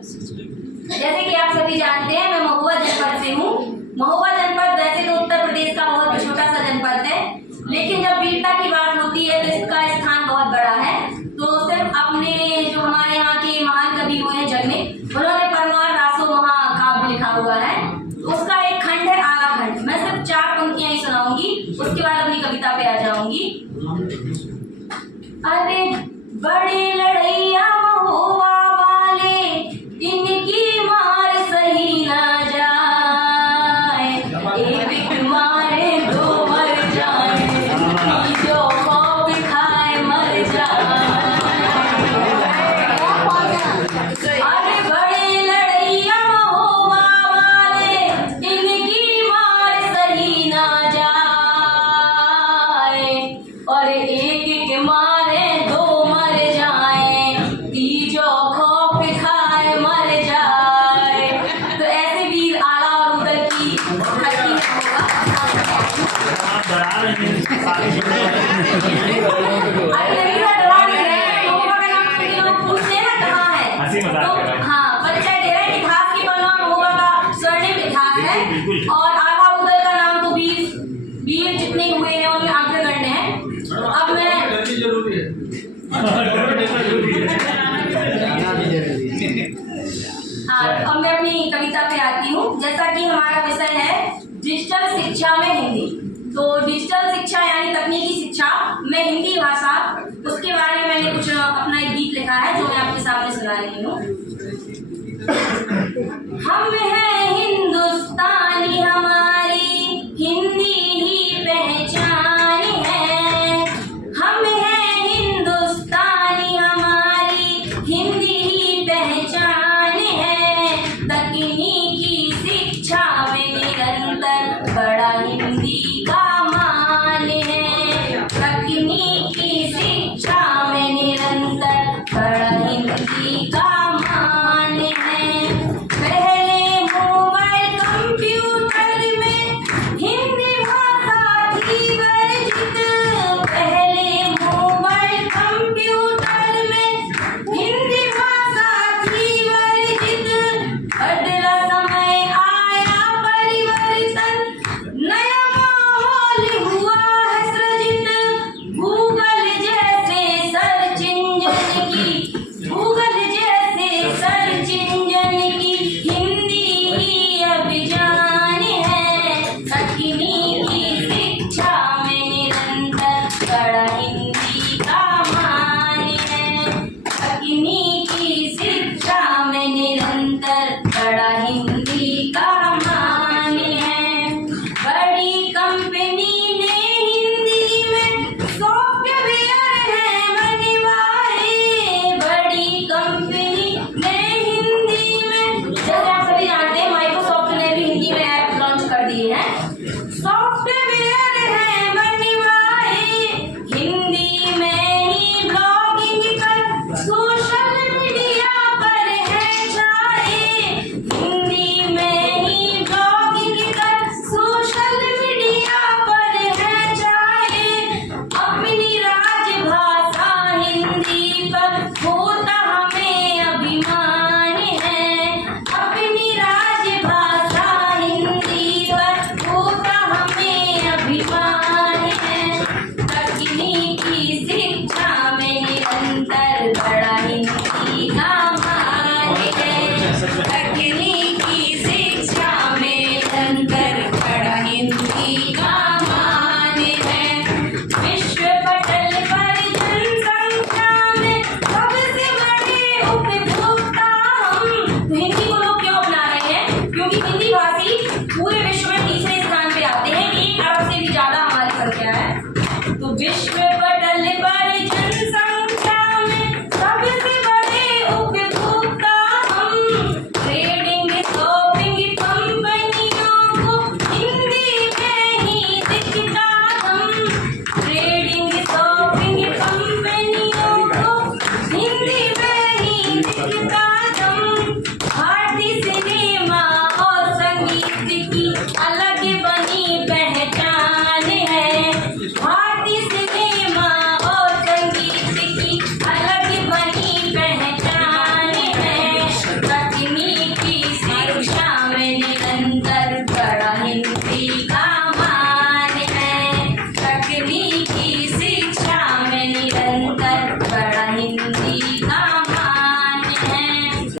जैसे कि आप सभी जानते हैं, मैं महुआ जनपद से हूँ। महुआ जनपद वैसे तो उत्तर प्रदेश का बहुत ही छोटा सा जनपद है, लेकिन जब वीरता की बात होती है तो इसका स्थान बहुत बड़ा है। तो सिर्फ अपने जो हमारे यहाँ के महान कवि हुए हैं जगमित, उन्होंने परमार रासो महाकाव्य लिखा हुआ है। उसका एक खंड है आगा खंड। मैं सिर्फ 4 पंक्तियां ही सुनाऊंगी, उसके बाद अपनी कविता पे आ जाऊंगी। अरे बड़े लड़ैया महुआ वाले, इनकी मार सही ना जाए, एक मारे दो मर जाए, जो खौफ खाए मर जाए। अरे बड़े लड़ैया महुआ वाले, इनकी मार सही ना जाए, और एक एक मारे दो मर जाए, तीजो खौफ खाए मर जाए। तो ऐसे वीर आला और उदल की धरती हाँ, परिचय दे रहे हैं। इतिहास की पन्ना महुआ का स्वर्णिम इतिहास है, और आला उदल का नाम तो वीर जितने हुए हैं उनमें अग्रगण्य है। अब मैं अब मैं अपनी कविता पे आती हूँ। जैसा कि हमारा विषय है डिजिटल शिक्षा में हिंदी, तो डिजिटल शिक्षा यानी तकनीकी शिक्षा में हिंदी भाषा, उसके बारे में मैंने कुछ अपना एक गीत लिखा है जो मैं आपके सामने सुना रही हूँ। हम हैं हिंदुस्तानी, हमारी हिंदी ही पहचान है। हम हैं हिंदुस्तानी, हमारी हिंदी ही पहचान है। तकनीकी शिक्षा में निरंतर बड़ा हिंदी का मान है। तकनीकी शिक्षा में निरंतर बड़ा हिंदी का मान है। पहले मोबाइल कंप्यूटर में हिंदी भाषा थी वर्जित। पहले मोबाइल कंप्यूटर में हिंदी भाषा थी वर्जित। बदला समय आया परिवर्तन, नया माहौल हुआ है सृजित। गूगल जैसे सर्च इंजन की, गूगल जैसे सर्च इंजन की हिंदी ही अभिजान है। तकनीकी शिक्षा में निरंतर बड़ा हिंदी का मान है। तकनीकी शिक्षा में निरंतर बड़ा हिंदी का मान है। बड़ी कंपनी ने हिंदी में सॉफ्टवेयर है बनवाए। बड़ी कंपनी ने हिंदी में, जैसे आप सभी जानते हैं माइक्रोसॉफ्ट ने भी हिंदी में ऐप लॉन्च कर दिए हैं। सॉफ्टवेयर है बनवाए, हिंदी में ही ब्लॉगिंग कर सोशल मीडिया पर है छाए। मिलता